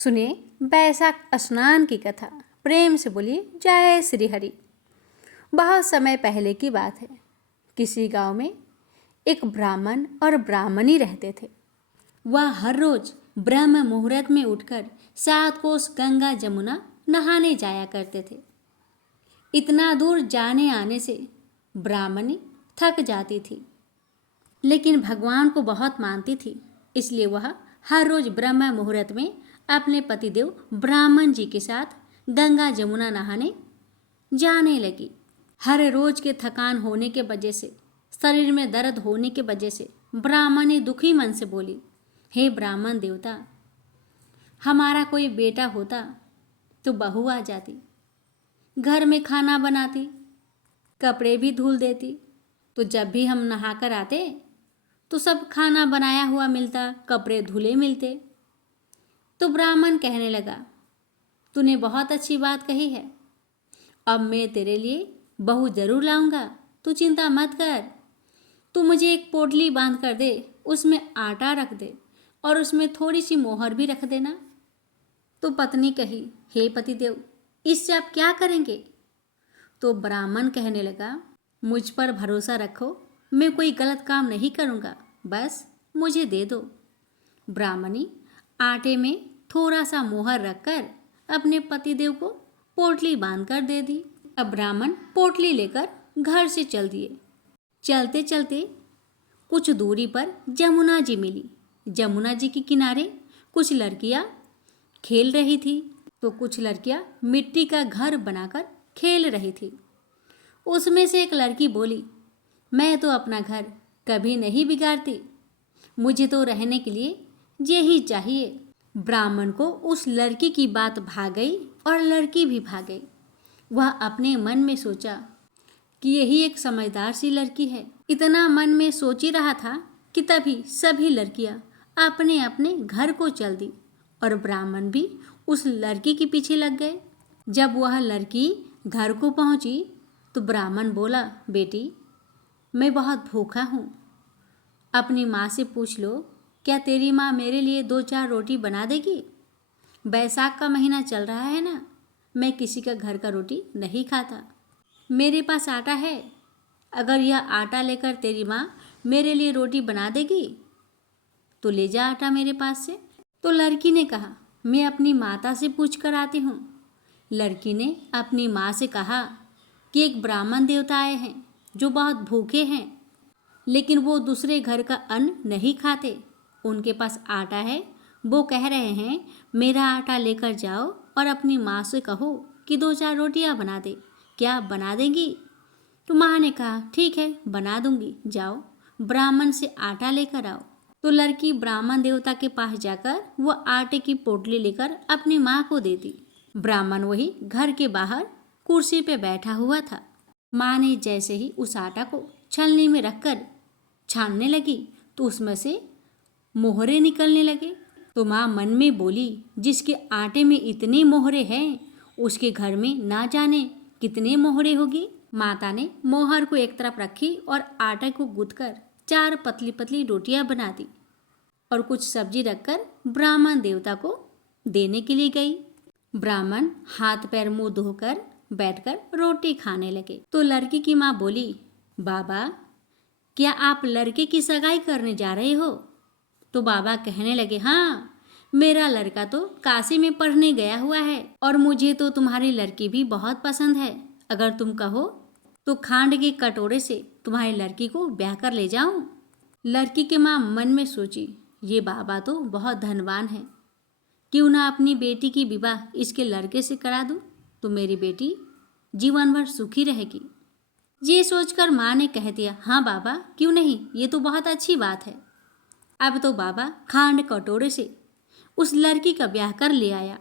सुने बैसाख स्नान की कथा। प्रेम से बोली जय श्री हरि। बहुत समय पहले की बात है। किसी गांव में एक ब्राह्मण और ब्राह्मणी रहते थे। वह हर रोज ब्रह्म मुहूर्त में उठकर 7 कोस गंगा जमुना नहाने जाया करते थे। इतना दूर जाने आने से ब्राह्मणी थक जाती थी, लेकिन भगवान को बहुत मानती थी, इसलिए वह हर रोज ब्रह्म मुहूर्त में अपने पतिदेव ब्राह्मण जी के साथ गंगा जमुना नहाने जाने लगी। हर रोज के थकान होने के वजह से, शरीर में दर्द होने के वजह से ब्राह्मणी दुखी मन से बोली, हे ब्राह्मण देवता, हमारा कोई बेटा होता तो बहू आ जाती, घर में खाना बनाती, कपड़े भी धुल देती, तो जब भी हम नहाकर आते तो सब खाना बनाया हुआ मिलता, कपड़े धुले मिलते। तो ब्राह्मण कहने लगा, तूने बहुत अच्छी बात कही है, अब मैं तेरे लिए बहू जरूर लाऊंगा, तू चिंता मत कर। तू मुझे एक पोटली बांध कर दे, उसमें आटा रख दे और उसमें थोड़ी सी मोहर भी रख देना। तो पत्नी कही, हे पतिदेव, इससे आप क्या करेंगे? तो ब्राह्मण कहने लगा, मुझ पर भरोसा रखो, मैं कोई गलत काम नहीं करूँगा, बस मुझे दे दो। ब्राह्मणी आटे में थोड़ा सा मोहर रखकर अपने पतिदेव को पोटली बांधकर दे दी। अब ब्राह्मण पोटली लेकर घर से चल दिए। चलते चलते कुछ दूरी पर जमुना जी मिली। जमुना जी के किनारे कुछ लड़कियां खेल रही थी, तो कुछ लड़कियां मिट्टी का घर बनाकर खेल रही थी। उसमें से एक लड़की बोली, मैं तो अपना घर कभी नहीं बिगाड़ती, मुझे तो रहने के लिए यही चाहिए। ब्राह्मण को उस लड़की की बात भा गई और लड़की भी भाग गई। वह अपने मन में सोचा कि यही एक समझदार सी लड़की है। इतना मन में सोच ही रहा था कि तभी सभी लड़कियां अपने अपने घर को चल दी और ब्राह्मण भी उस लड़की के पीछे लग गए। जब वह लड़की घर को पहुंची तो ब्राह्मण बोला, बेटी, मैं बहुत भूखा हूँ, अपनी माँ से पूछ लो, क्या तेरी माँ मेरे लिए 2-4 रोटी बना देगी? बैसाख का महीना चल रहा है ना, मैं किसी का घर का रोटी नहीं खाता, मेरे पास आटा है, अगर यह आटा लेकर तेरी माँ मेरे लिए रोटी बना देगी तो ले जा आटा मेरे पास से। तो लड़की ने कहा, मैं अपनी माता से पूछ कर आती हूँ। लड़की ने अपनी माँ से कहा कि एक ब्राह्मण देवता आए हैं जो बहुत भूखे हैं, लेकिन वो दूसरे घर का अन्न नहीं खाते, उनके पास आटा है, वो कह रहे हैं मेरा आटा लेकर जाओ और अपनी माँ से कहो कि 2-4 रोटियां बना दे, क्या आप बना देंगी? तो माँ ने कहा, ठीक है, बना दूंगी, जाओ ब्राह्मण से आटा लेकर आओ। तो लड़की ब्राह्मण देवता के पास जाकर वो आटे की पोटली लेकर अपनी माँ को दे दी। ब्राह्मण वही घर के बाहर कुर्सी पे बैठा हुआ था। माँ ने जैसे ही उस आटा को छलनी में रखकर छानने लगी तो उसमें से मोहरे निकलने लगे। तो माँ मन में बोली, जिसके आटे में इतने मोहरे हैं उसके घर में ना जाने कितने मोहरे होगी। माता ने मोहर को एक तरफ रखी और आटे को गूंथकर 4 पतली पतली रोटियां बना दी और कुछ सब्जी रखकर ब्राह्मण देवता को देने के लिए गई। ब्राह्मण हाथ पैर मुंह धोकर बैठकर रोटी खाने लगे। तो लड़की की माँ बोली, बाबा, क्या आप लड़के की सगाई करने जा रहे हो? तो बाबा कहने लगे, हाँ, मेरा लड़का तो काशी में पढ़ने गया हुआ है और मुझे तो तुम्हारी लड़की भी बहुत पसंद है, अगर तुम कहो तो खांड के कटोरे से तुम्हारी लड़की को ब्याह कर ले जाऊं। लड़की के माँ मन में सोची, ये बाबा तो बहुत धनवान है, क्यों ना अपनी बेटी की विवाह इसके लड़के से करा दूं, तो मेरी बेटी जीवन भर सुखी रहेगी। ये सोचकर माँ ने कह दिया, हाँ बाबा, क्यों नहीं, ये तो बहुत अच्छी बात है। अब तो बाबा खांड कटोरे से उस लड़की का ब्याह कर ले आया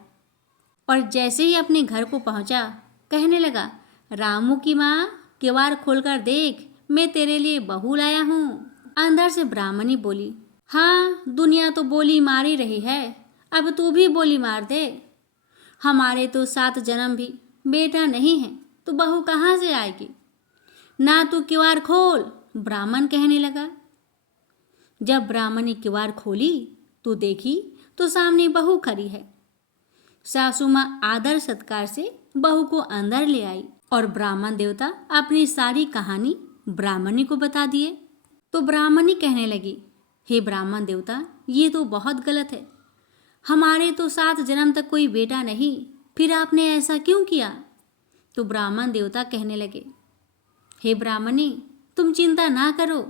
और जैसे ही अपने घर को पहुंचा कहने लगा, रामू की माँ, किवाड़ खोलकर देख, मैं तेरे लिए बहू लाया हूँ। अंदर से ब्राह्मणी बोली, हाँ, दुनिया तो बोली मार ही रही है, अब तू भी बोली मार दे, हमारे तो 7 जन्म भी बेटा नहीं है तो बहू कहाँ से आएगी, ना तू किवाड़ खोल। ब्राह्मण कहने लगा। जब ब्राह्मणी किवाड़ खोली तो देखी तो सामने बहू खड़ी है। सासू माँ आदर सत्कार से बहू को अंदर ले आई और ब्राह्मण देवता अपनी सारी कहानी ब्राह्मणी को बता दिए। तो ब्राह्मणी कहने लगी, हे ब्राह्मण देवता, ये तो बहुत गलत है। हमारे तो 7 जन्म तक कोई बेटा नहीं, फिर आपने ऐसा क्यों किया? तो ब्राह्मण देवता कहने लगे, हे ब्राह्मणी, तुम चिंता ना करो,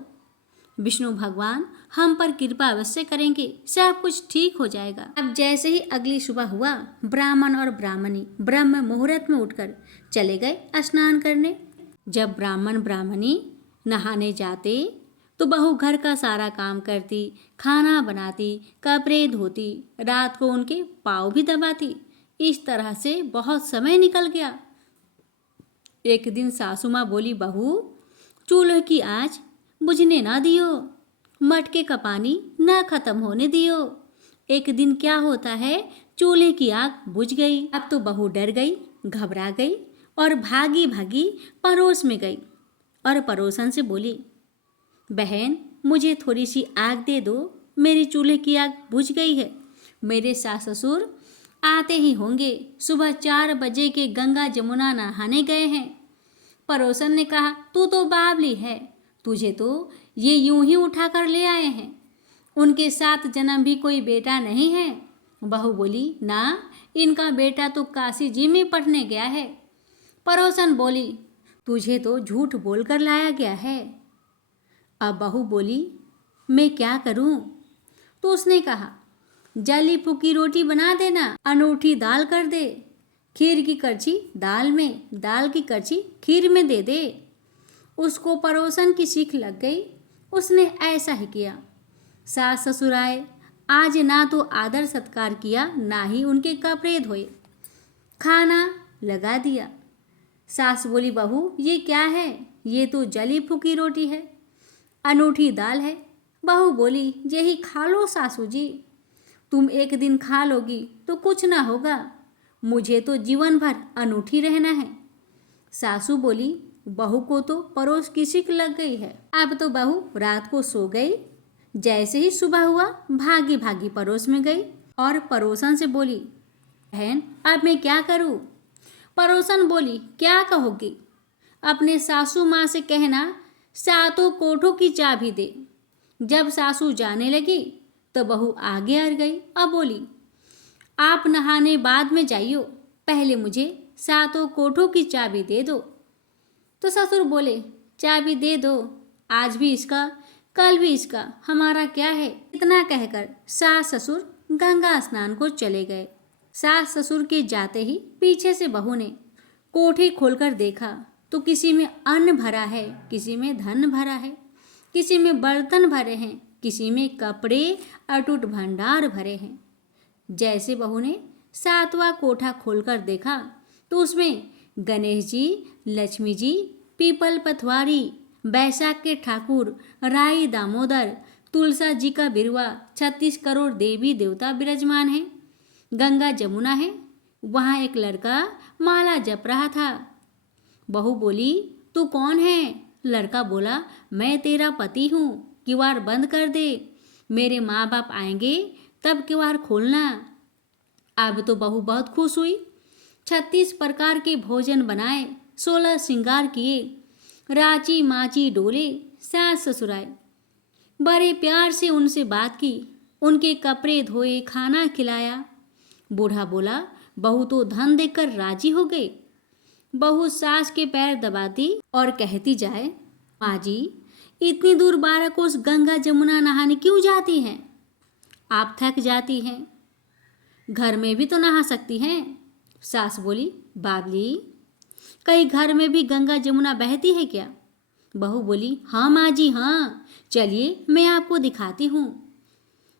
विष्णु भगवान हम पर कृपा अवश्य करेंगे, सब कुछ ठीक हो जाएगा। अब जैसे ही अगली सुबह हुआ, ब्राह्मण और ब्राह्मणी ब्रह्म मुहूर्त में उठकर चले गए स्नान करने। जब ब्राह्मण ब्राह्मणी नहाने जाते तो बहू घर का सारा काम करती, खाना बनाती, कपड़े धोती, रात को उनके पाँव भी दबाती। इस तरह से बहुत समय निकल गया। एक दिन सासू माँ बोली, बहू, चूल्हे की आँच बुझने ना दियो, मटके का पानी ना खत्म होने दियो। एक दिन क्या होता है, चूल्हे की आग बुझ गई। अब तो बहू डर गई, घबरा गई और भागी भागी पड़ोस में गई और पड़ोसन से बोली, बहन, मुझे थोड़ी सी आग दे दो, मेरी चूल्हे की आग बुझ गई है। मेरे सास ससुर आते ही होंगे, सुबह 4 बजे के गंगा जमुना नहाने गए हैं। पड़ोसन ने कहा, तू तो बावली है, तुझे तो ये यूं ही उठा कर ले आए हैं, उनके 7 जन्म भी कोई बेटा नहीं है। बहू बोली, ना, इनका बेटा तो काशी जी में पढ़ने गया है। पड़ोसन बोली, तुझे तो झूठ बोलकर लाया गया है। अब बहू बोली, मैं क्या करूं? तो उसने कहा, जली फूकी रोटी बना देना, अनूठी दाल कर दे, खीर की करछी दाल में, दाल की करछी खीर में दे दे। उसको पड़ोसन की सीख लग गई, उसने ऐसा ही किया। सास ससुर आए, आज ना तो आदर सत्कार किया, ना ही उनके कपड़े धोए, खाना लगा दिया। सास बोली, बहू, ये क्या है? ये तो जली फूकी रोटी है, अनूठी दाल है। बहू बोली, यही खा लो सासू जी, तुम एक दिन खा लोगी तो कुछ ना होगा, मुझे तो जीवन भर अनूठी रहना है। सासू बोली, बहू को तो पड़ोस की सीख लग गई है। अब तो बहू रात को सो गई। जैसे ही सुबह हुआ, भागी भागी पड़ोस में गई और पड़ोसन से बोली, बहन, अब मैं क्या करूं? पड़ोसन बोली, क्या कहोगी? अपने सासू माँ से कहना 7 कोठों की चाबी दे। जब सासू जाने लगी तो बहू आगे आ गई और बोली, आप नहाने बाद में जाइयो, पहले मुझे 7 कोठों की चाबी दे दो। तो ससुर बोले, चाबी दे दो, आज भी इसका, कल भी इसका, हमारा क्या है। इतना कहकर सास ससुर गंगा स्नान को चले गए। सास ससुर के जाते ही पीछे से बहू ने कोठी खोलकर देखा तो किसी में अन्न भरा है, किसी में धन भरा है, किसी में बर्तन भरे हैं, किसी में कपड़े अटूट भंडार भरे हैं। जैसे बहू ने 7वां कोठा खोलकर देखा तो उसमें गणेश जी, लक्ष्मी जी, पीपल पथवारी, बैसाख के ठाकुर, राई दामोदर, तुलसा जी का बिरवा, 36 करोड़ देवी देवता विराजमान हैं। गंगा जमुना है, वहाँ एक लड़का माला जप रहा था। बहू बोली, तू कौन है? लड़का बोला, मैं तेरा पति हूँ, किवाड़ बंद कर दे, मेरे माँ बाप आएंगे तब किवाड़ खोलना। अब तो बहू बहुत खुश हुई। 36 प्रकार के भोजन बनाए, 16 श्रृंगार किए, राची माची डोले। सास ससुर आए, बड़े प्यार से उनसे बात की, उनके कपड़े धोए, खाना खिलाया। बूढ़ा बोला, बहू तो धन देकर राजी हो गई। बहू सास के पैर दबाती और कहती जाए, माँ जी, इतनी दूर 12 कोस गंगा जमुना नहाने क्यों जाती हैं? आप थक जाती हैं, घर में भी तो नहा सकती हैं। सास बोली, बाबली, कहीं घर में भी गंगा जमुना बहती है क्या? बहू बोली, हाँ माँ जी, हाँ, चलिए मैं आपको दिखाती हूँ।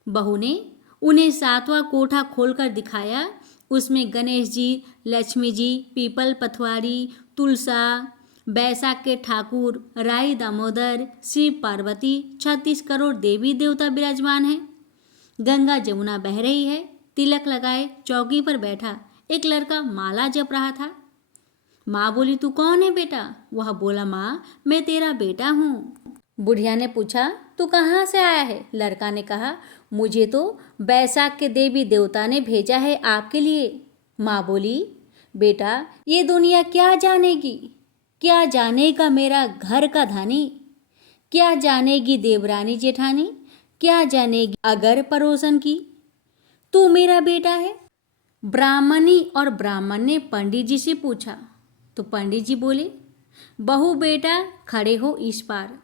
बहू ने उन्हें 7वां कोठा खोलकर दिखाया। उसमें गणेश जी, लक्ष्मी जी, पीपल पथवारी, तुलसा, बैसाख के ठाकुर, राई दामोदर, शिव पार्वती, 36 करोड़ देवी देवता विराजमान हैं। गंगा जमुना बह रही है। तिलक लगाए चौकी पर बैठा एक लड़का माला जप रहा था। माँ बोली, तू कौन है बेटा? वह बोला, माँ, मैं तेरा बेटा हूँ। बुढ़िया ने पूछा, तू कहाँ से आया है? लड़का ने कहा, मुझे तो बैसाख के देवी देवता ने भेजा है आपके लिए। माँ बोली, बेटा ये दुनिया क्या जानेगी, क्या जानेगा मेरा घर का धानी, क्या जानेगी देवरानी जेठानी, क्या जानेगी अगर पड़ोसन की, तू मेरा बेटा है। ब्राह्मणी और ब्राह्मण ने पंडित जी से पूछा तो पंडित जी बोले, बहू बेटा खड़े हो इस पार,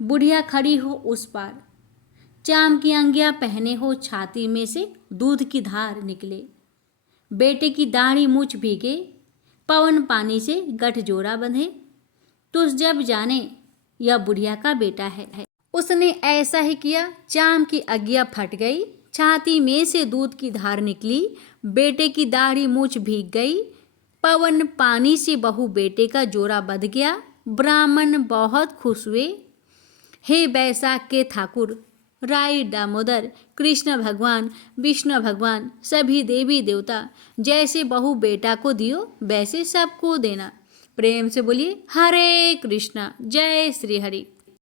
बुढ़िया खड़ी हो उस पार, चाम की अंगिया पहने हो छाती में से दूध की धार निकले, बेटे की दाढ़ी मूछ भीगे, पवन पानी से गठजोड़ा बंधे, तुझ जब जाने यह बुढ़िया का बेटा है। उसने ऐसा ही किया, चाम की अगिया फट गई, छाती में से दूध की धार निकली, बेटे की दाढ़ी मूछ भीग गई, पवन पानी से बहू बेटे का जोड़ा बंध गया। ब्राह्मण बहुत खुश हुए। हे बैसाख के ठाकुर, राय दामोदर, कृष्ण भगवान, विष्णु भगवान, सभी देवी देवता, जैसे बहू बेटा को दियो वैसे सबको देना। प्रेम से बोलिए हरे कृष्णा, जय श्री हरि।